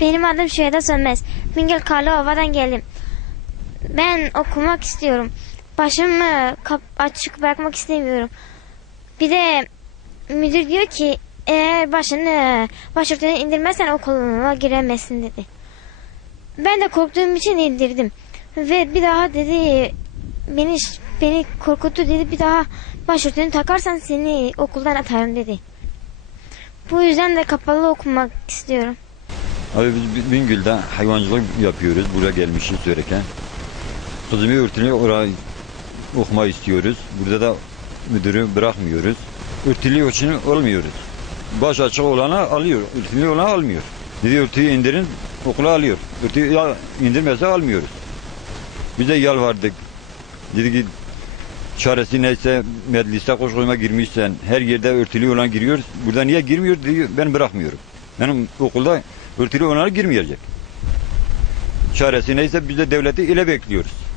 Benim adım Şüheda Sönmez. Bingöl Karlıova'dan geldim. Ben okumak istiyorum. Başımı açık bırakmak istemiyorum. Bir de müdür diyor ki eğer başını başörtünü indirmezsen okuluna giremezsin dedi. Ben de korktuğum için indirdim. Ve bir daha dedi beni beni korkuttu dedi bir daha başörtünü takarsan seni okuldan atarım dedi. Bu yüzden de kapalı okumak istiyorum. Abi biz Bingöl'de hayvancılık yapıyoruz. Buraya gelmişiz süreken. Kızımı örtülü oraya okuma istiyoruz. Burada da müdürü bırakmıyoruz. Örtülü için olmuyoruz. Baş açık olanı alıyor. Örtülü olanı almıyor. Dedi örtüyü indirin okula alıyor. Örtüyü indirmezse almıyoruz. Biz de yalvardık. Dedi ki çaresi neyse mecliste koş koyma girmişsen her yerde örtülü olan giriyor. Burada niye girmiyor diyor ben bırakmıyorum. Benim okulda örtülü olanlar girmeyecek. Çaresi neyse biz de devleti ile bekliyoruz.